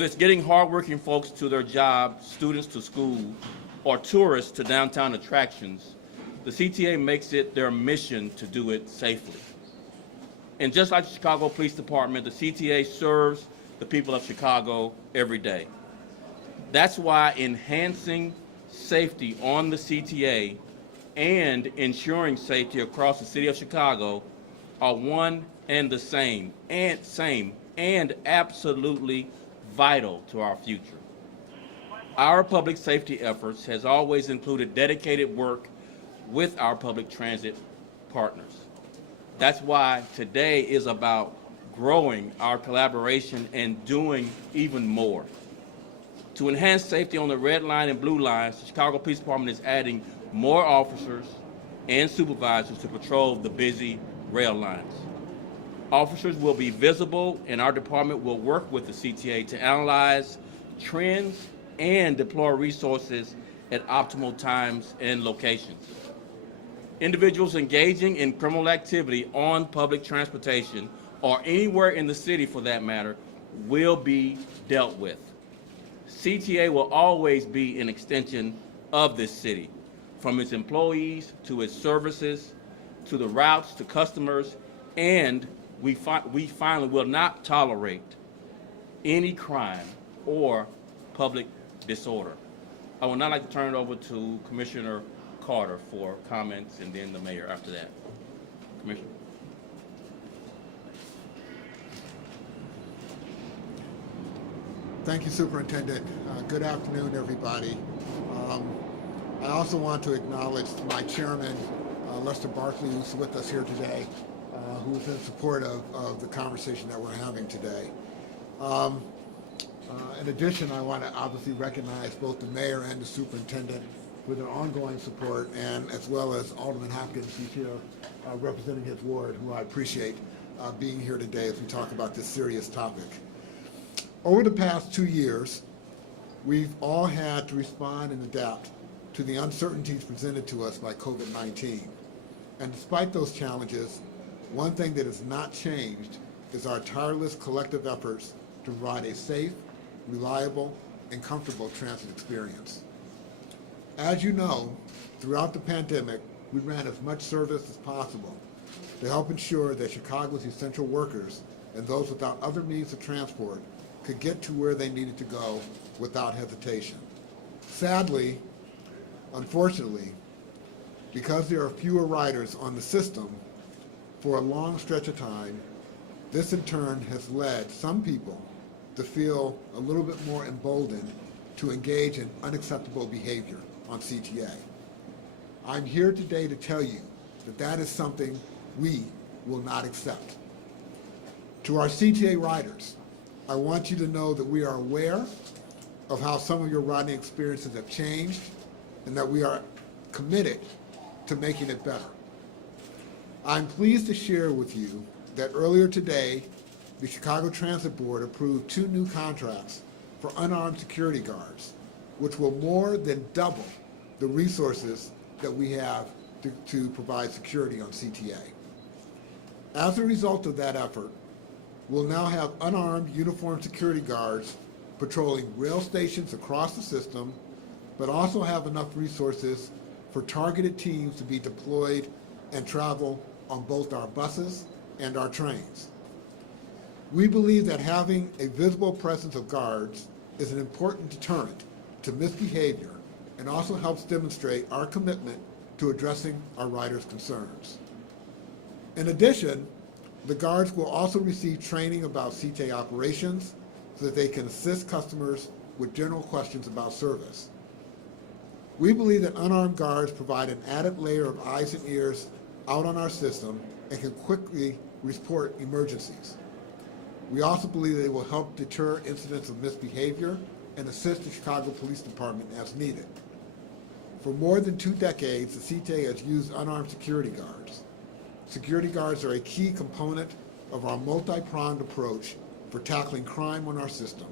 Whether it's getting hardworking folks to their job, students to school, or tourists to downtown attractions, the CTA makes it their mission to do it safely. And just like the Chicago Police Department, the CTA serves the people of Chicago every day. That's why enhancing safety on the CTA and ensuring safety across the city of Chicago are one and the same and absolutely vital to our future. Our public safety efforts has always included dedicated work with our public transit partners. That's why today is about growing our collaboration and doing even more. To enhance safety on the red line and blue lines, the Chicago Police Department is adding more officers and supervisors to patrol the busy rail lines. Officers will be visible, and our department will work with the CTA to analyze trends and deploy resources at optimal times and locations. Individuals engaging in criminal activity on public transportation or anywhere in the city for that matter will be dealt with. CTA will always be an extension of this city, from its employees to its services, to the routes to customers, and we finally will not tolerate any crime or public disorder. I would now like to turn it over to Commissioner Carter for comments, and then the mayor after that. Commissioner. Thank you, Superintendent. Good afternoon, everybody. I also want to acknowledge my chairman, Lester Barkley, who's with us here today, who's in support of the conversation that we're having today. In addition, I want to obviously recognize both the mayor and the superintendent for their ongoing support, and as well as Alderman Hopkins, who's here representing his ward, who I appreciate being here today as we talk about this serious topic. Over the past 2 years, we've all had to respond and adapt to the uncertainties presented to us by COVID-19. And despite those challenges, one thing that has not changed is our tireless collective efforts to provide a safe, reliable, and comfortable transit experience. As you know, throughout the pandemic, we ran as much service as possible to help ensure that Chicago's essential workers and those without other means of transport could get to where they needed to go without hesitation. Sadly, unfortunately, because there are fewer riders on the system for a long stretch of time, this in turn has led some people to feel a little bit more emboldened to engage in unacceptable behavior on CTA. I'm here today to tell you that that is something we will not accept. To our CTA riders, I want you to know that we are aware of how some of your riding experiences have changed and that we are committed to making it better. I'm pleased to share with you that earlier today, the Chicago Transit Board approved 2 new contracts for unarmed security guards, which will more than double the resources that we have to provide security on CTA. As a result of that effort, we'll now have unarmed uniformed security guards patrolling rail stations across the system, but also have enough resources for targeted teams to be deployed and travel on both our buses and our trains. We believe that having a visible presence of guards is an important deterrent to misbehavior and also helps demonstrate our commitment to addressing our riders' concerns. In addition, the guards will also receive training about CTA operations so that they can assist customers with general questions about service. We believe that unarmed guards provide an added layer of eyes and ears out on our system and can quickly report emergencies. We also believe that it will help deter incidents of misbehavior and assist the Chicago Police Department as needed. For more than 2 decades, the CTA has used unarmed security guards. Security guards are a key component of our multi-pronged approach for tackling crime on our system,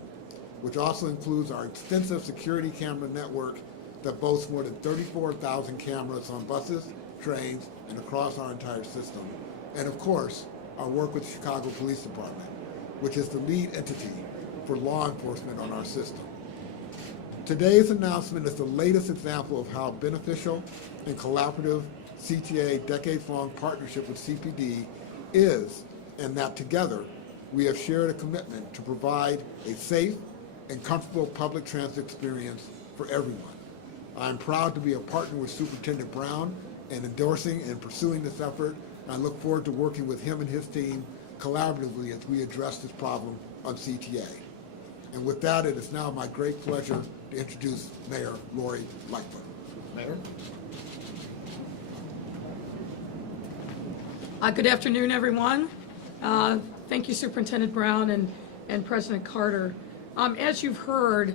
which also includes our extensive security camera network that boasts more than 34,000 cameras on buses, trains, and across our entire system. And of course, our work with the Chicago Police Department, which is the lead entity for law enforcement on our system. Today's announcement is the latest example of how beneficial and collaborative CTA decades-long partnership with CPD is, and that together we have shared a commitment to provide a safe and comfortable public transit experience for everyone. I'm proud to be a partner with Superintendent Brown and endorsing and pursuing this effort, and I look forward to working with him and his team collaboratively as we address this problem on CTA. And with that, it is now my great pleasure to introduce Mayor Lori Lightfoot. Mayor. Good afternoon, everyone. Thank you, Superintendent Brown and President Carter. As you've heard,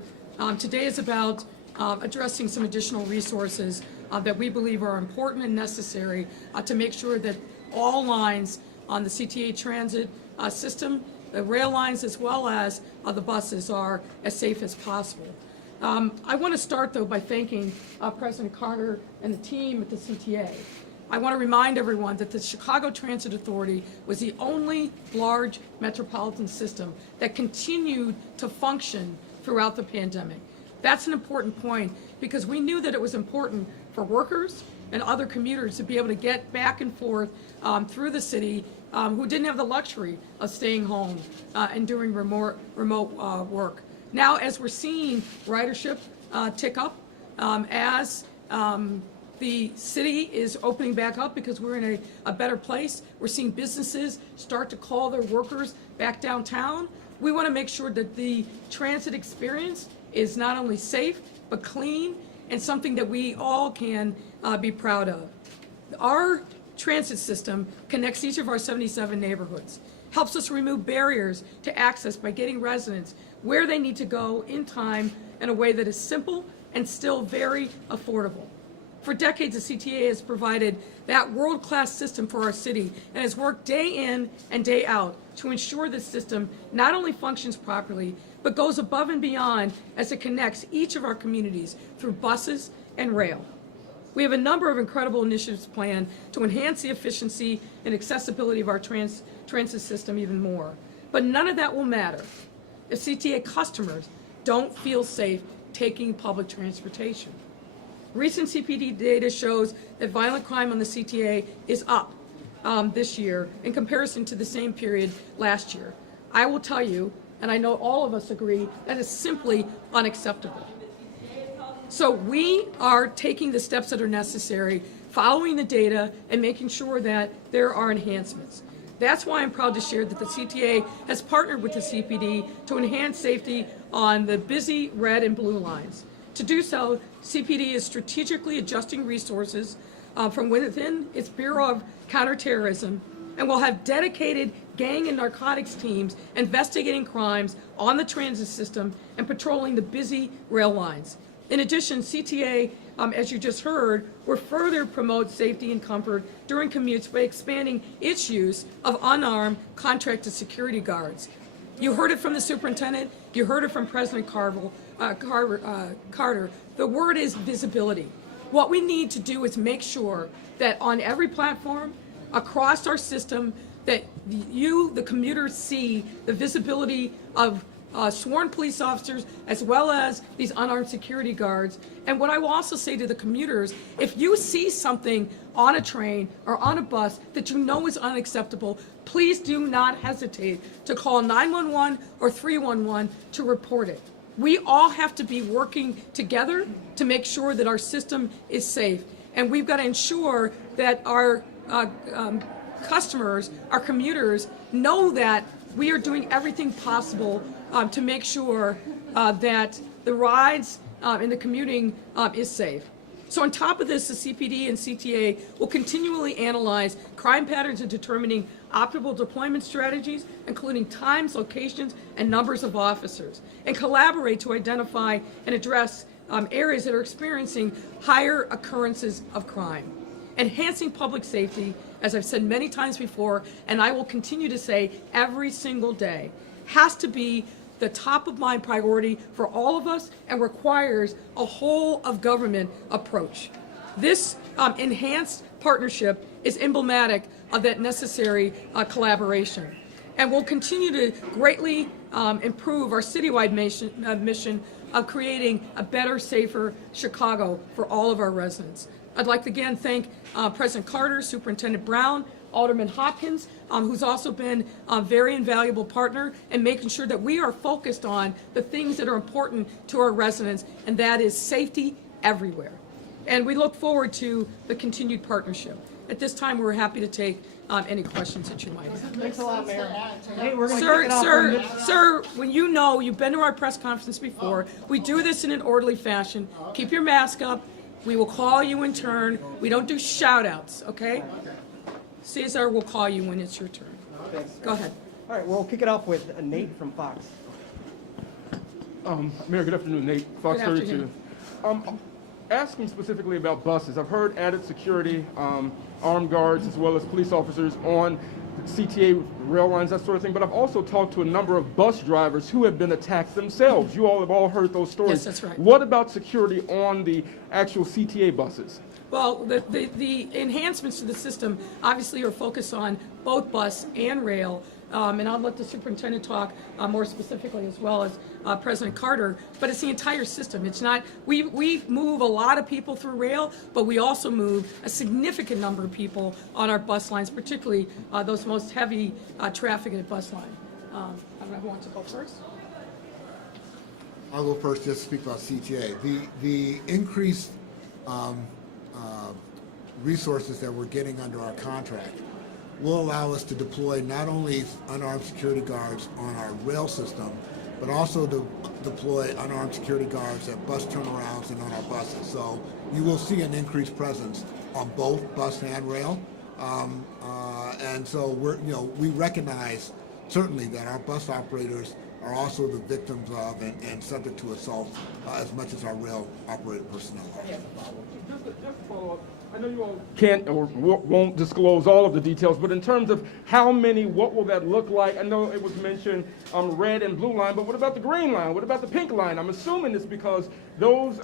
today is about addressing some additional resources that we believe are important and necessary to make sure that all lines on the CTA transit system, the rail lines as well as the buses, are as safe as possible. I want to start, though, by thanking President Carter and the team at the CTA. I want to remind everyone that the Chicago Transit Authority was the only large metropolitan system that continued to function throughout the pandemic. That's an important point because we knew that it was important for workers and other commuters to be able to get back and forth through the city who didn't have the luxury of staying home and doing remote work. Now, as we're seeing ridership tick up, as the city is opening back up because we're in a better place, we're seeing businesses start to call their workers back downtown. We want to make sure that the transit experience is not only safe, but clean and something that we all can be proud of. Our transit system connects each of our 77 neighborhoods, helps us remove barriers to access by getting residents where they need to go in time in a way that is simple and still very affordable. For decades, the CTA has provided that world-class system for our city and has worked day in and day out to ensure this system not only functions properly, but goes above and beyond as it connects each of our communities through buses and rail. We have a number of incredible initiatives planned to enhance the efficiency and accessibility of our transit system even more. But none of that will matter if CTA customers don't feel safe taking public transportation. Recent CPD data shows that violent crime on the CTA is up this year in comparison to the same period last year. I will tell you, and I know all of us agree, that is simply unacceptable. So we are taking the steps that are necessary, following the data, and making sure that there are enhancements. That's why I'm proud to share that the CTA has partnered with the CPD to enhance safety on the busy red and blue lines. To do so, CPD is strategically adjusting resources from within its Bureau of Counterterrorism and will have dedicated gang and narcotics teams investigating crimes on the transit system and patrolling the busy rail lines. In addition, CTA, as you just heard, will further promote safety and comfort during commutes by expanding its use of unarmed contracted security guards. You heard it from the superintendent, you heard it from President Carter. The word is visibility. What we need to do is make sure that on every platform, across our system, that you, the commuters, see the visibility of sworn police officers as well as these unarmed security guards. And what I will also say to the commuters, if you see something on a train or on a bus that you know is unacceptable, please do not hesitate to call 911 or 311 to report it. We all have to be working together to make sure that our system is safe. And we've got to ensure that our customers, our commuters, know that we are doing everything possible to make sure that the rides and the commuting is safe. So on top of this, the CPD and CTA will continually analyze crime patterns and determining optimal deployment strategies, including times, locations, and numbers of officers, and collaborate to identify and address areas that are experiencing higher occurrences of crime. Enhancing public safety, as I've said many times before, and I will continue to say every single day, has to be the top of mind priority for all of us and requires a whole of government approach. This enhanced partnership is emblematic of that necessary collaboration. And we'll continue to greatly improve our citywide mission of creating a better, safer Chicago for all of our residents. I'd like to again thank President Carter, Superintendent Brown, Alderman Hopkins, who's also been a very invaluable partner in making sure that we are focused on the things that are important to our residents, and that is safety everywhere. And we look forward to the continued partnership. At this time, we're happy to take any questions that you might have. Thanks a lot, Mayor. Hey, we're gonna kick Sir, it off sir, for a minute. sir, when you know, you've been to our press conference before, we do this in an orderly fashion. Keep your mask up. We will call you in turn. We don't do shout outs, okay? Cesar will call you when it's your turn. Thanks. Go ahead. All right, we'll kick it off with Nate from Fox. Mayor, good afternoon. Nate, Fox Good 32. Asking specifically about buses, I've heard added security, armed guards, as well as police officers on CTA rail lines, that sort of thing. But I've also talked to a number of bus drivers who have been attacked themselves. You all have all heard those stories. Yes, that's right. What about security on the actual CTA buses? Well, the enhancements to the system obviously are focused on both bus and rail. And I'll let the superintendent talk more specifically, as well as President Carter, but it's the entire system. It's not, we move a lot of people through rail, but we also move a significant number of people on our bus lines, particularly those most heavy trafficked bus line. I don't know who wants to go first. I'll go first just to speak about CTA. The increased resources that we're getting under our contract will allow us to deploy not only unarmed security guards on our rail system, but also to deploy unarmed security guards at bus turnarounds and on our buses. So you will see an increased presence on both bus and rail. And so we recognize certainly that our bus operators are also the victims of and subject to assault as much as our rail operated personnel are. Just to follow up, I know you all can't or won't disclose all of the details, but in terms of how many, what will that look like? I know it was mentioned red and blue line, but what about the green line? What about the pink line? I'm assuming it's because those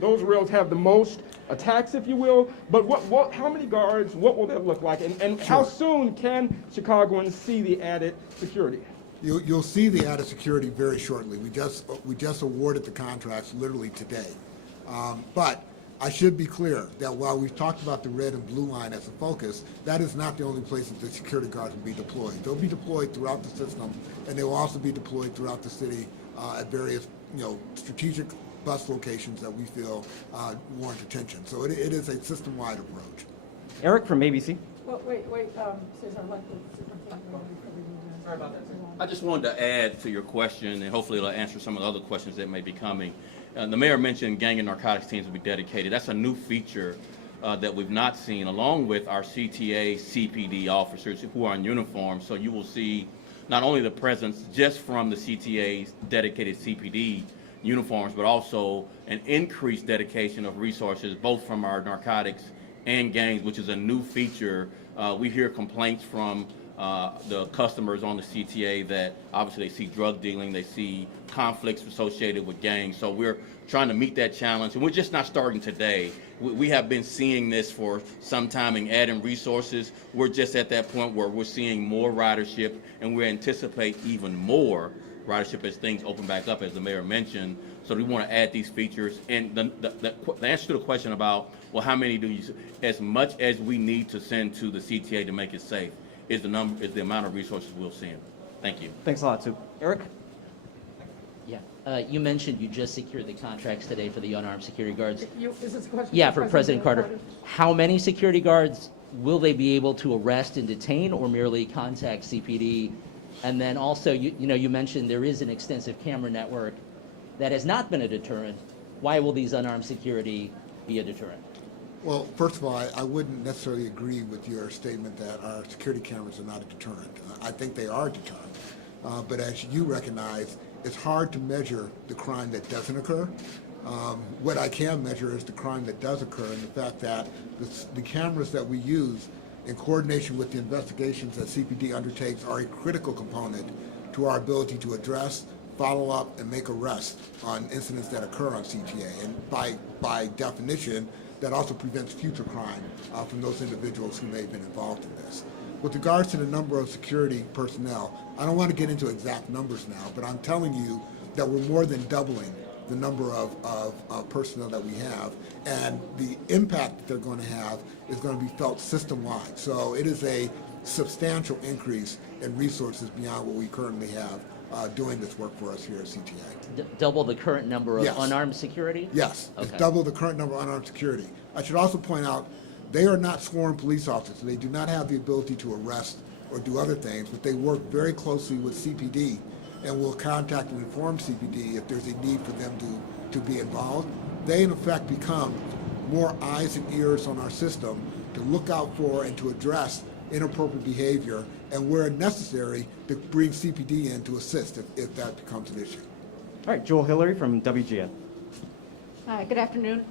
rails have the most attacks, if you will. But how many guards? What will that look like? And how soon can Chicagoans see the added security? You'll see the added security very shortly. We just awarded the contracts literally today. But I should be clear that while we've talked about the red and blue line as a focus, that is not the only place that the security guards will be deployed. They'll be deployed throughout the system, and they will also be deployed throughout the city at various strategic bus locations that we feel warrant attention. So it is a system-wide approach. Eric from ABC. Well, wait, Cesar, I'd like the superintendent. Sorry about that, sir. I just wanted to add to your question, and hopefully it'll answer some of the other questions that may be coming. The mayor mentioned gang and narcotics teams will be dedicated. That's a new feature that we've not seen, along with our CTA, CPD officers who are in uniform. So you will see not only the presence just from the CTA's dedicated CPD uniforms, but also an increased dedication of resources, both from our narcotics and gangs, which is a new feature. We hear complaints from the customers on the CTA that obviously they see drug dealing, they see conflicts associated with gangs. So we're trying to meet that challenge, and we're just not starting today. We have been seeing this for some time and adding resources. We're just at that point where we're seeing more ridership, and we anticipate even more ridership as things open back up, as the mayor mentioned. So we want to add these features. And the answer to the question about, well, how many do you, as much as we need to send to the CTA to make it safe, is the amount of resources we'll send. Thank you. Thanks a lot, Sue. Eric? Yeah, you mentioned you just secured the contracts today for the unarmed security guards. Is this a question? Yeah, for President Carter. How many security guards will they be able to arrest and detain, or merely contact CPD? And then also, you mentioned there is an extensive camera network that has not been a deterrent. Why will these unarmed security be a deterrent? Well, first of all, I wouldn't necessarily agree with your statement that our security cameras are not a deterrent. I think they are a deterrent. But as you recognize, it's hard to measure the crime that doesn't occur. What I can measure is the crime that does occur, and the fact that the cameras that we use in coordination with the investigations that CPD undertakes are a critical component to our ability to address, follow up, and make arrests on incidents that occur on CTA. And by definition, that also prevents future crime from those individuals who may have been involved in this. with regards to the number of security personnel, I don't want to get into exact numbers now, but I'm telling you that we're more than doubling the number of personnel that we have, and the impact that they're going to have is going to be felt system-wide. So it is a substantial increase in resources beyond what we currently have doing this work for us here at CTA. Double the current number of Yes. unarmed security? Yes, it's Okay. double the current number of unarmed security. I should also point out, they are not sworn police officers. They do not have the ability to arrest or do other things, but they work very closely with CPD and will contact and inform CPD if there's a need for them to be involved. They, in effect, become more eyes and ears on our system to look out for and to address inappropriate behavior, and where necessary, to bring CPD in to assist if that becomes an issue. All right, Joel Hillary from WGN. Hi, good afternoon.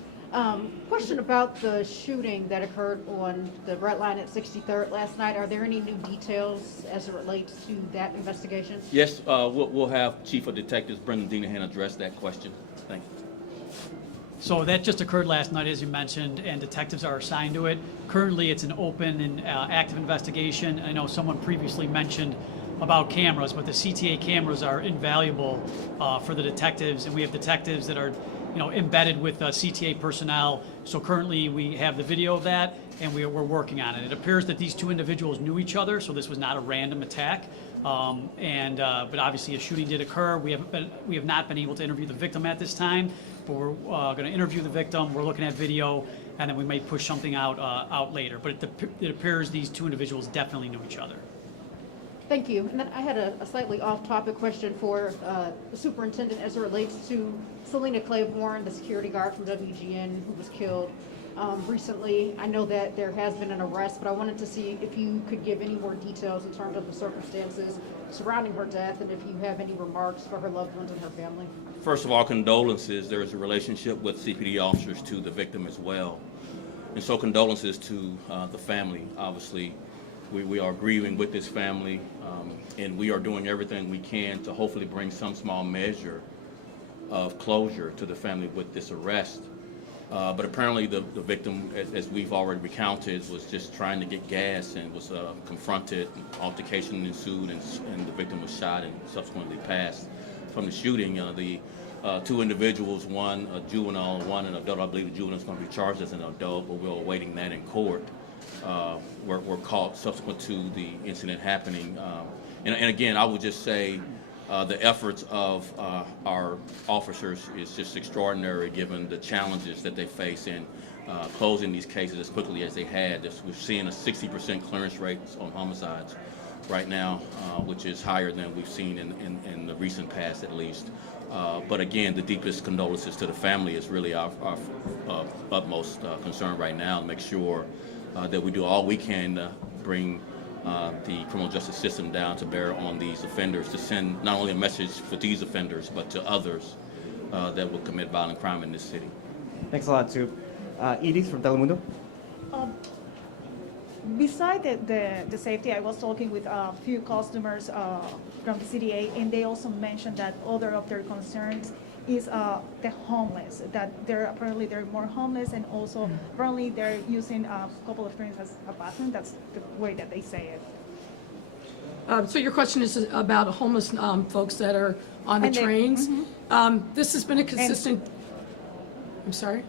Question about the shooting that occurred on the Red Line at 63rd last night. Are there any new details as it relates to that investigation? Yes, we'll have Chief of Detectives Brendan Dinahan address that question. Thank you. So that just occurred last night, as you mentioned, and detectives are assigned to it. Currently, it's an open and active investigation. I know someone previously mentioned about cameras, but the CTA cameras are invaluable for the detectives, and we have detectives that are, embedded with CTA personnel. So currently, we have the video of that, and we're working on it. It appears that these two individuals knew each other, so this was not a random attack. But obviously, a shooting did occur. We have not been able to interview the victim at this time, but we're going to interview the victim. We're looking at video, and then we may push something out later. But it appears these two individuals definitely knew each other. Thank you. And then I had a slightly off-topic question for the superintendent as it relates to Selena Claiborne, the security guard from WGN who was killed recently. I know that there has been an arrest, but I wanted to see if you could give any more details in terms of the circumstances surrounding her death, and if you have any remarks for her loved ones and her family. First of all, condolences. There is a relationship with CPD officers to the victim as well. And so condolences to the family. Obviously, we are grieving with this family, and we are doing everything we can to hopefully bring some small measure of closure to the family with this arrest. But apparently the victim, as we've already recounted, was just trying to get gas and was confronted. Altercation ensued, and the victim was shot and subsequently passed from the shooting. The two individuals, one a juvenile, one an adult. I believe the juvenile is going to be charged as an adult, but we're awaiting that in court. Were caught subsequent to the incident happening. And again, I would just say the efforts of our officers is just extraordinary given the challenges that they face in closing these cases as quickly as they had. We're seeing a 60% clearance rate on homicides right now, which is higher than we've seen in the recent past at least. But again, the deepest condolences to the family is really our utmost concern right now, to make sure that we do all we can to bring the criminal justice system down to bear on these offenders, to send not only a message for these offenders, but to others that will commit violent crime in this city. Thanks a lot, Sue. Edith from Telemundo. Beside the safety, I was talking with a few customers from the CTA, and they also mentioned that other of their concerns is the homeless, that apparently they're more homeless, and also apparently they're using a couple of trains as a bathroom. That's the way that they say it. So your question is about homeless folks that are on the And they- trains. This has been a consistent, I'm sorry?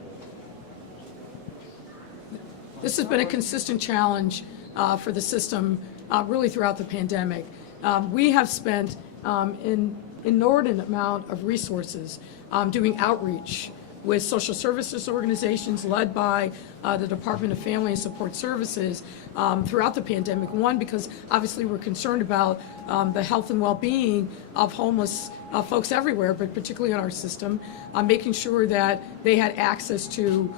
This has been a consistent challenge for the system really throughout the pandemic. We have spent an inordinate amount of resources doing outreach with social services organizations led by the Department of Family and Support Services throughout the pandemic. One, because obviously we're concerned about the health and well-being of homeless folks everywhere, but particularly in our system, making sure that they had access to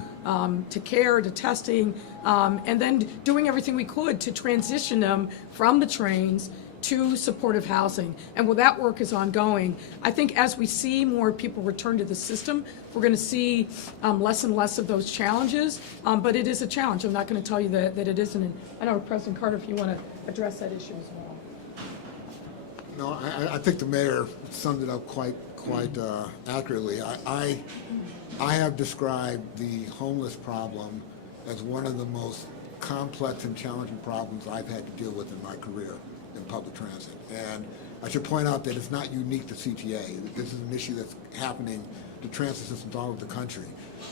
care, to testing, and then doing everything we could to transition them from the trains to supportive housing. And while that work is ongoing, I think as we see more people return to the system, we're going to see less and less of those challenges. But it is a challenge. I'm not going to tell you that it isn't. And I know, President Carter, if you want to address that issue as well. No, I think the mayor summed it up quite accurately. I have described the homeless problem as one of the most complex and challenging problems I've had to deal with in my career in public transit. And I should point out that it's not unique to CTA. This is an issue that's happening to transit systems all over the country.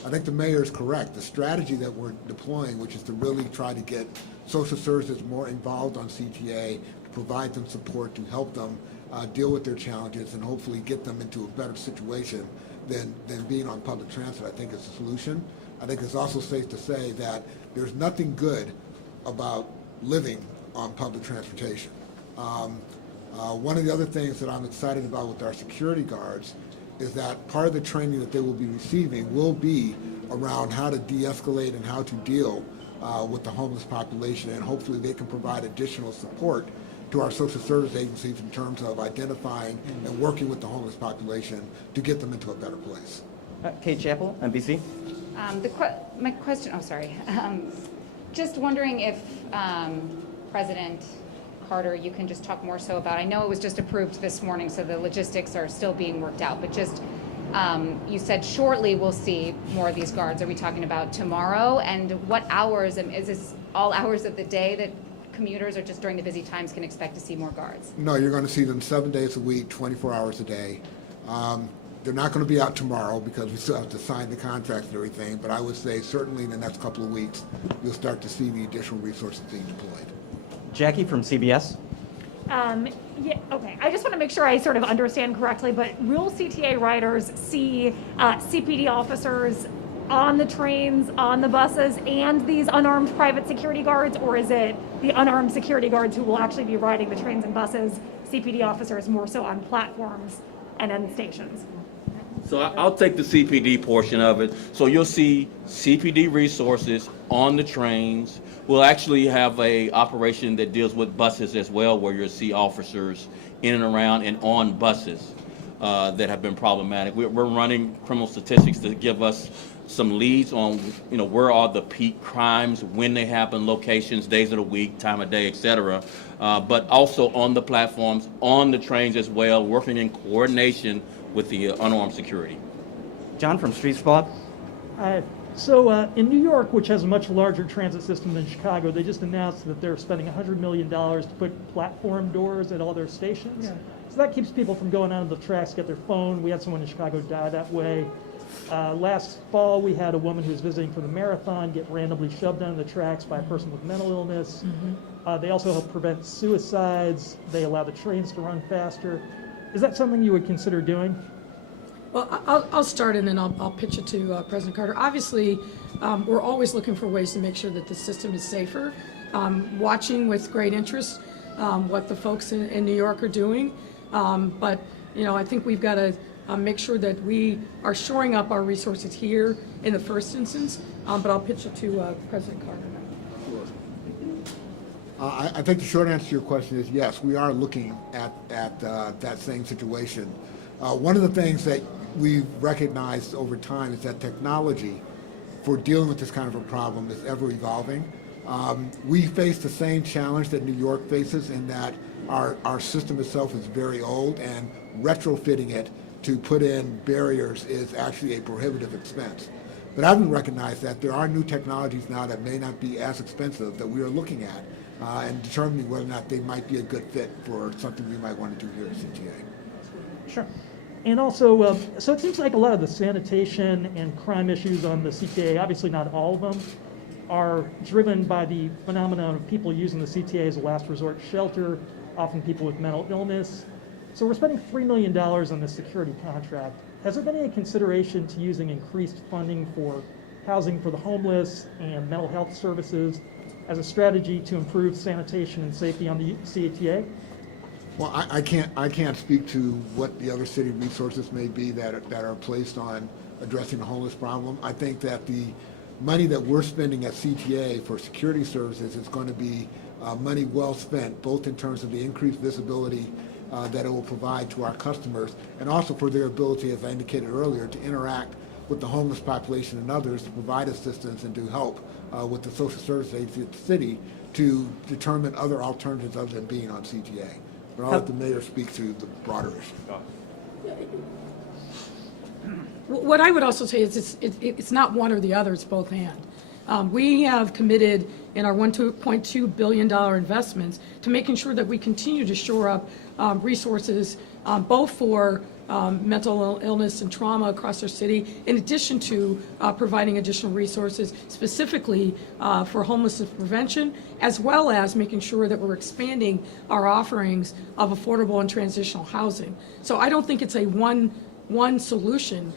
I think the mayor is correct. The strategy that we're deploying, which is to really try to get social services more involved on CTA, to provide them support, to help them deal with their challenges and hopefully get them into a better situation than being on public transit, I think is the solution. I think it's also safe to say that there's nothing good about living on public transportation. One of the other things that I'm excited about with our security guards is that part of the training that they will be receiving will be around how to de-escalate and how to deal with the homeless population, and hopefully they can provide additional support to our social service agencies in terms of identifying and working with the homeless population to get them into a better place. Kate Chappell, NBC. My question, oh, sorry. Just wondering if President Carter, you can just talk more so about, I know it was just approved this morning, so the logistics are still being worked out, but just, you said shortly we'll see more of these guards. Are we talking about tomorrow? And what hours, is this all hours of the day that commuters or just during the busy times can expect to see more guards? No, you're going to see them 7 days a week, 24 hours a day. They're not going to be out tomorrow because we still have to sign the contracts and everything, but I would say certainly in the next couple of weeks, you'll start to see the additional resources being deployed. Jackie from CBS. Yeah, okay. I just want to make sure I sort of understand correctly, but will CTA riders see CPD officers on the trains, on the buses, and these unarmed private security guards, or is it the unarmed security guards who will actually be riding the trains and buses, CPD officers more so on platforms and end stations? So I'll take the CPD portion of it. So you'll see CPD resources on the trains. We'll actually have a operation that deals with buses as well, where you'll see officers in and around and on buses that have been problematic. We're running criminal statistics to give us some leads on, where are the peak crimes, when they happen, locations, days of the week, time of day, et cetera. But also on the platforms, on the trains as well, working in coordination with the unarmed security. John from Street Squad. So in New York, which has a much larger transit system than Chicago, they just announced that they're spending $100 million to put platform doors at all their stations. Yeah. So that keeps people from going onto the tracks, get their phone. We had someone in Chicago die that way. Last fall, we had a woman who was visiting for the marathon get randomly shoved onto the tracks by a person with mental illness. Mm-hmm. They also help prevent suicides. They allow the trains to run faster. Is that something you would consider doing? Well, I'll start and then I'll pitch it to President Carter. Obviously, we're always looking for ways to make sure that the system is safer. Watching with great interest what the folks in New York are doing. But, I think we've got to make sure that we are shoring up our resources here in the first instance. But I'll pitch it to President Carter now. I think the short answer to your question is yes, we are looking at that same situation. One of the things that we've recognized over time is that technology for dealing with this kind of a problem is ever evolving. We face the same challenge that New York faces in that our system itself is very old, and retrofitting it to put in barriers is actually a prohibitive expense. But I haven't recognized that there are new technologies now that may not be as expensive that we are looking at and determining whether or not they might be a good fit for something we might want to do here at CTA. Sure. And also, so it seems like a lot of the sanitation and crime issues on the CTA, obviously not all of them, are driven by the phenomenon of people using the CTA as a last resort shelter, often people with mental illness. So we're spending $3 million on this security contract. Has there been any consideration to using increased funding for housing for the homeless and mental health services as a strategy to improve sanitation and safety on the CTA? Well, I can't speak to what the other city resources may be that are placed on addressing the homeless problem. I think that the money that we're spending at CTA for security services is going to be money well spent, both in terms of the increased visibility that it will provide to our customers, and also for their ability, as I indicated earlier, to interact with the homeless population and others, to provide assistance and to help with the social service agency of the city to determine other alternatives other than being on CTA. But I'll let the mayor speak to the broader issue. What I would also say is it's not one or the other, it's both and. We have committed in our $1.2 billion investments to making sure that we continue to shore up resources both for mental illness and trauma across our city, in addition to providing additional resources specifically for homelessness prevention, as well as making sure that we're expanding our offerings of affordable and transitional housing. So I don't think it's a one solution.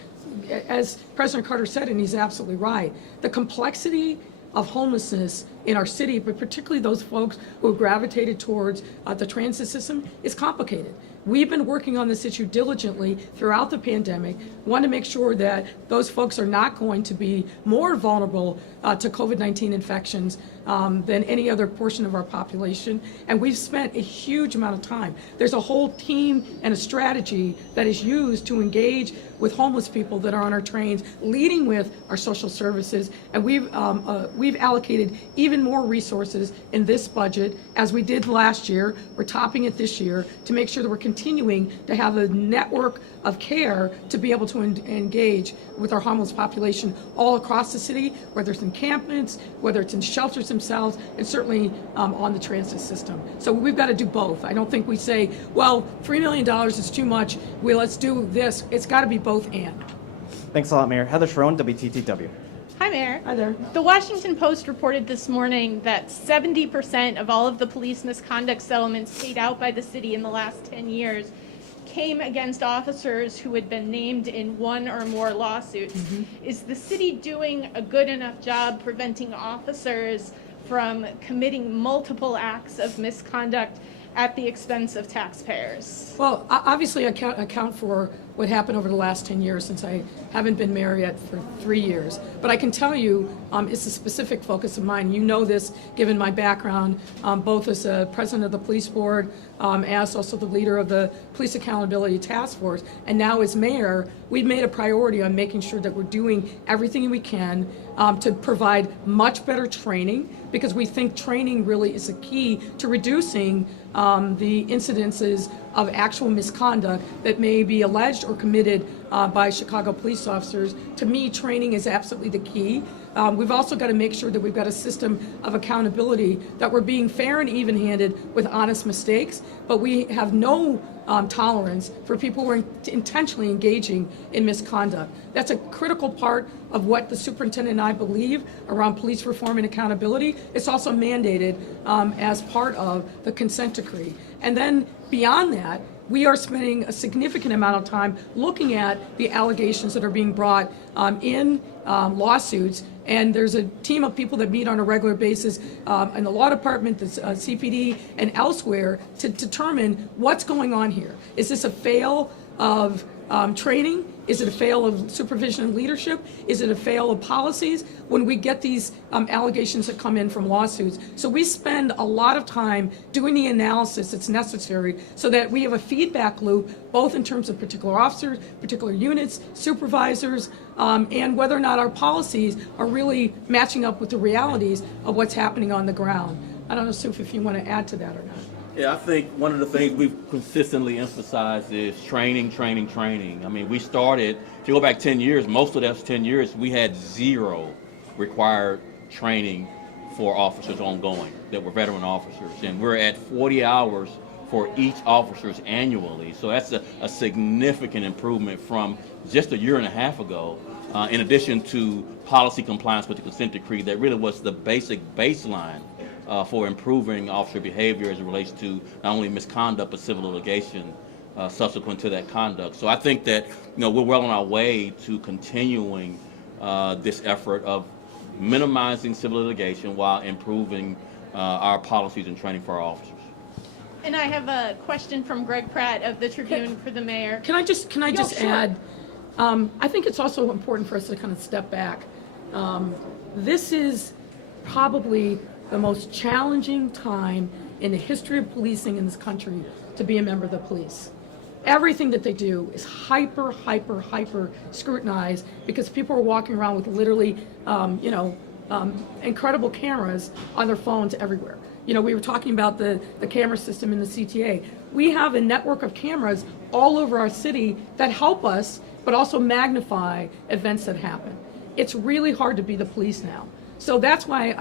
As President Carter said, and he's absolutely right, the complexity of homelessness in our city, but particularly those folks who have gravitated towards the transit system, is complicated. We've been working on this issue diligently throughout the pandemic, want to make sure that those folks are not going to be more vulnerable to COVID-19 infections than any other portion of our population. And we've spent a huge amount of time. There's a whole team and a strategy that is used to engage with homeless people that are on our trains, leading with our social services. And we've allocated even more resources in this budget, as we did last year. We're topping it this year to make sure that we're continuing to have a network of care to be able to engage with our homeless population all across the city, whether it's encampments, whether it's in shelters themselves, and certainly on the transit system. So we've got to do both. I don't think we say, well, $3 million is too much, let's do this. It's got to be both and. Thanks a lot, Mayor. Heather Sharon, WTTW. Hi, Mayor. Hi there. The Washington Post reported this morning that 70% of all of the police misconduct settlements paid out by the city in the last 10 years came against officers who had been named in one or more lawsuits. Is the city doing a good enough job preventing officers from committing multiple acts of misconduct at the expense of taxpayers? Well, obviously I can't account for what happened over the last 10 years, since I haven't been mayor yet for 3 years. But I can tell you it's a specific focus of mine. You know this, given my background, both as a president of the police board, as also the leader of the Police Accountability Task Force, and now as mayor, we've made a priority on making sure that we're doing everything we can to provide much better training, because we think training really is a key to reducing the incidences of actual misconduct that may be alleged or committed by Chicago police officers. To me, training is absolutely the key. We've also got to make sure that we've got a system of accountability, that we're being fair and even-handed with honest mistakes, but we have no tolerance for people who are intentionally engaging in misconduct. That's a critical part of what the superintendent and I believe around police reform and accountability. It's also mandated as part of the consent decree. And then beyond that, we are spending a significant amount of time looking at the allegations that are being brought in lawsuits. And there's a team of people that meet on a regular basis in the law department, the CPD, and elsewhere to determine what's going on here. Is this a fail of training? Is it a fail of supervision and leadership? Is it a fail of policies? When we get these allegations that come in from lawsuits. So we spend a lot of time doing the analysis that's necessary so that we have a feedback loop, both in terms of particular officers, particular units, supervisors, and whether or not our policies are really matching up with the realities of what's happening on the ground. I don't know, Suf, if you want to add to that or not. Yeah, I think one of the things we've consistently emphasized is training, training, training. I mean, we started, if you go back 10 years, most of those 10 years, we had 0 required training for officers ongoing that were veteran officers. And we're at 40 hours for each officers annually. So that's a significant improvement from just a year and a half ago, in addition to policy compliance with the consent decree that really was the basic baseline for improving officer behavior as it relates to not only misconduct but civil litigation subsequent to that conduct. So I think that we're well on our way to continuing this effort of minimizing civil litigation while improving our policies and training for our officers. And I have a question from Greg Pratt of the Tribune for the mayor. Can I just add? I think it's also important for us to kind of step back. This is probably the most challenging time in the history of policing in this country to be a member of the police. Everything that they do is hyper scrutinized, because people are walking around with literally, incredible cameras on their phones everywhere. We were talking about the camera system in the CTA. We have a network of cameras all over our city that help us, but also magnify events that happen. It's really hard to be the police now. So that's why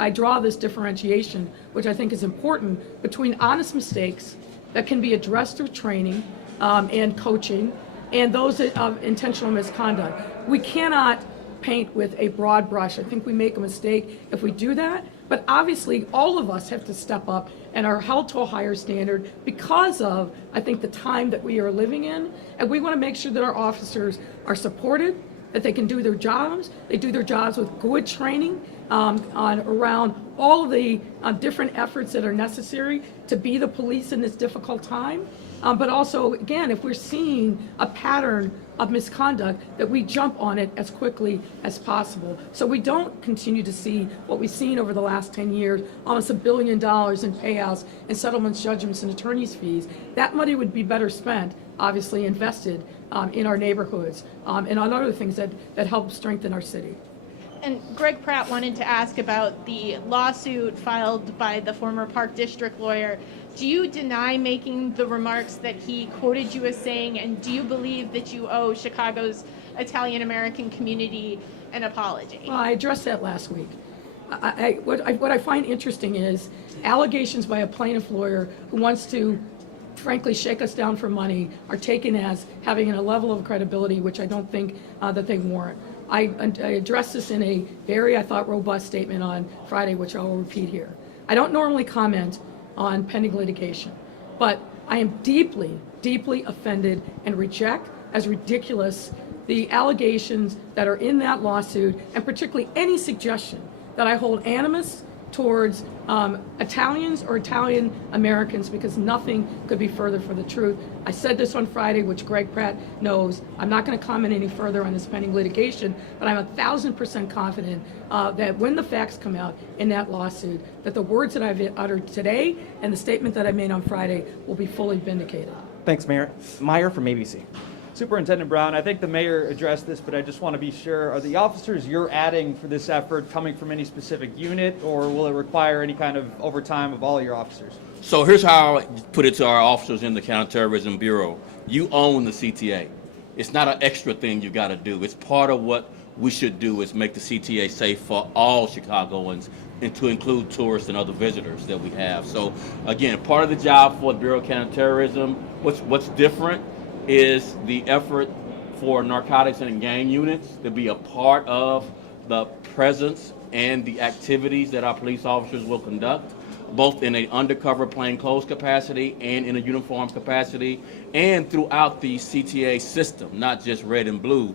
I draw this differentiation, which I think is important, between honest mistakes that can be addressed through training and coaching, and those of intentional misconduct. We cannot paint with a broad brush. I think we make a mistake if we do that, but obviously all of us have to step up and are held to a higher standard because of, I think, the time that we are living in, and we want to make sure that our officers are supported, that they can do their jobs, they do their jobs with good training around all of the different efforts that are necessary to be the police in this difficult time. But also, again, if we're seeing a pattern of misconduct, that we jump on it as quickly as possible. So we don't continue to see what we've seen over the last 10 years, almost $1 billion in payouts and settlements, judgments, and attorney's fees. That money would be better spent, obviously invested in our neighborhoods and on other things that help strengthen our city. And Greg Pratt wanted to ask about the lawsuit filed by the former Park District lawyer. Do you deny making the remarks that he quoted you as saying, and do you believe that you owe Chicago's Italian-American community an apology? Well, I addressed that last week. What I find interesting is allegations by a plaintiff lawyer who wants to, frankly, shake us down for money are taken as having a level of credibility which I don't think that they warrant. I addressed this in a very, I thought, robust statement on Friday, which I will repeat here. I don't normally comment on pending litigation, but I am deeply, deeply offended and reject as ridiculous the allegations that are in that lawsuit, and particularly any suggestion that I hold animus towards Italians or Italian Americans, because nothing could be further from the truth. I said this on Friday, which Greg Pratt knows. I'm not going to comment any further on this pending litigation, but I'm 1,000% confident that when the facts come out in that lawsuit, that the words that I've uttered today and the statement that I made on Friday will be fully vindicated. Thanks, Mayor. Meyer from ABC. Superintendent Brown, I think the mayor addressed this, but I just want to be sure, are the officers you're adding for this effort coming from any specific unit, or will it require any kind of overtime of all your officers? So here's how I put it to our officers in the Counterterrorism Bureau. You own the CTA. It's not an extra thing you got to do. It's part of what we should do, is make the CTA safe for all Chicagoans, and to include tourists and other visitors that we have. So again, part of the job for the Bureau of Counterterrorism, what's different is the effort for narcotics and gang units to be a part of the presence and the activities that our police officers will conduct, both in an undercover plainclothes capacity and in a uniform capacity, and throughout the CTA system, not just red and blue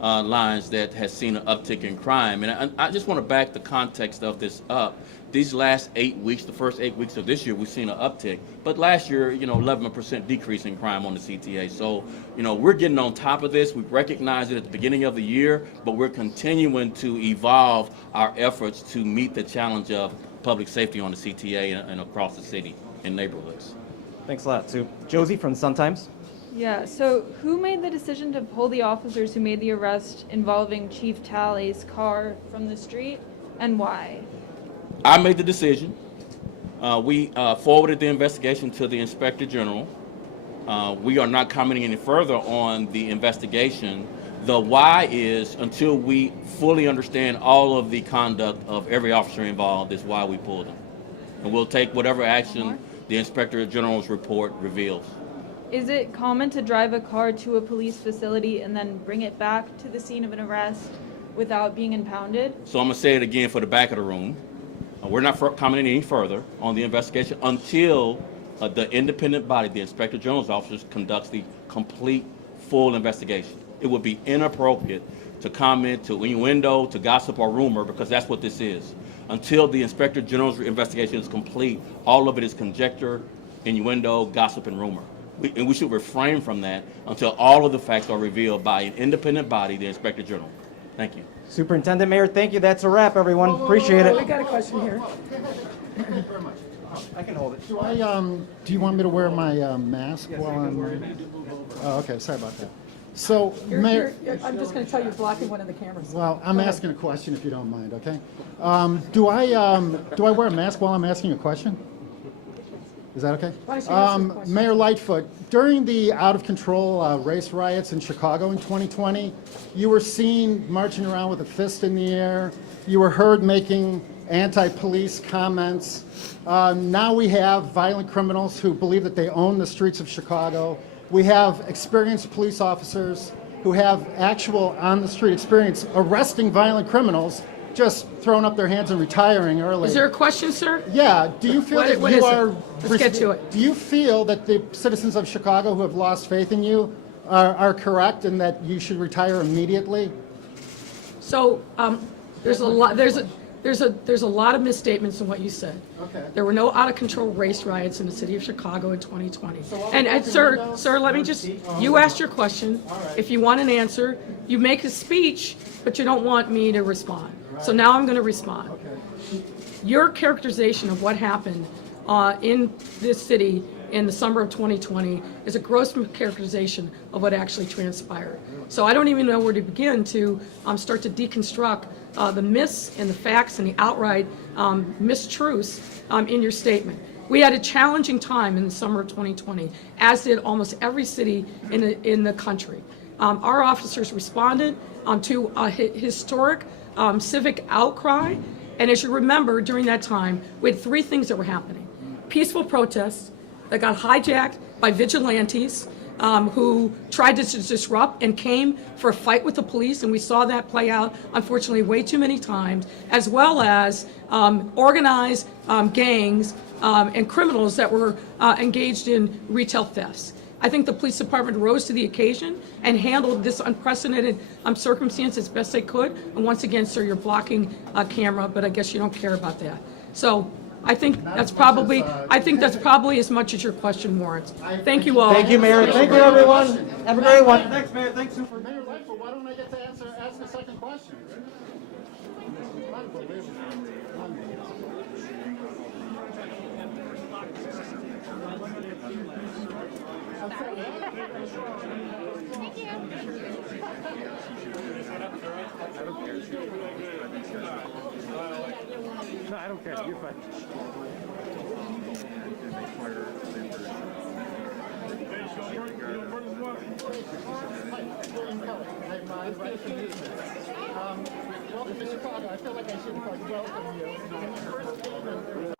lines that has seen an uptick in crime. And I just want to back the context of this up. These last 8 weeks, the first 8 weeks of this year, we've seen an uptick. But last year, 11% decrease in crime on the CTA. So, we're getting on top of this. We recognized it at the beginning of the year, but we're continuing to evolve our efforts to meet the challenge of public safety on the CTA and across the city and neighborhoods. Thanks a lot, Sue. Josie from the Sun-Times. Yeah, so who made the decision to pull the officers who made the arrest involving Chief Talley's car from the street, and why? I made the decision. We forwarded the investigation to the Inspector General. We are not commenting any further on the investigation. The why is, until we fully understand all of the conduct of every officer involved, is why we pulled them. And we'll take whatever action the Inspector General's report reveals. Is it common to drive a car to a police facility and then bring it back to the scene of an arrest without being impounded? So I'm going to say it again for the back of the room. We're not commenting any further on the investigation until the independent body, the Inspector General's officers, conducts the complete, full investigation. It would be inappropriate to comment, to innuendo, to gossip or rumor, because that's what this is. Until the Inspector General's investigation is complete, all of it is conjecture, innuendo, gossip, and rumor. And we should refrain from that until all of the facts are revealed by an independent body, the Inspector General. Thank you. Superintendent, Mayor, thank you. That's a wrap, everyone. Appreciate it. We got a question here. Thank you very much. I can hold it. Do you want me to wear my mask while I'm? Oh, okay. Sorry about that. So, Mayor. I'm just going to tell you, you're blocking one of the cameras. Well, I'm asking a question if you don't mind. Okay. Do I wear a mask while I'm asking a question? Is that okay? Mayor Lightfoot, during the out-of-control race riots in Chicago in 2020, you were seen marching around with a fist in the air, You were heard making anti-police comments. Now we have violent criminals who believe that they own the streets of Chicago. We have experienced police officers who have actual on-the-street experience arresting violent criminals, just throwing up their hands and retiring early. Is there a question, sir? Yeah. Do you feel What that is you it? are? Let's get to it. Do you feel that the citizens of Chicago who have lost faith in you are correct and that you should retire immediately? So there's a lot. There's a lot of misstatements in what you said. Okay. There were no out-of-control race riots in the city of Chicago in 2020. So what And we're sir, talking about- sir, let me just. You asked your question. All right. If you want an answer, you make a speech, but you don't want me to respond. So now I'm going to respond. Okay. Your characterization of what happened in this city in the summer of 2020 is a gross characterization of what actually transpired. So I don't even know where to begin to start to deconstruct the myths and the facts and the outright mistruths in your statement. We had a challenging time in the summer of 2020, as did almost every city in the country. Our officers responded to a historic civic outcry. And as you remember, during that time, we had three things that were happening. Peaceful protests that got hijacked by vigilantes who tried to disrupt and came for a fight with the police, and we saw that play out, unfortunately, way too many times, as well as organized gangs and criminals that were engaged in retail thefts. I think the police department rose to the occasion and handled this unprecedented circumstance as best they could. And once again, sir, you're blocking a camera, but I guess you don't care about that. So I think that's probably as much as your question warrants. Thank you all. Thank you, Mayor. Thank you, everyone. Have a great one. Thanks, Mayor. Thanks, Super. Mayor Lightfoot, why don't I get to ask the second question? No, I don't care. You're fine. Welcome to Chicago. I feel like I should welcome you.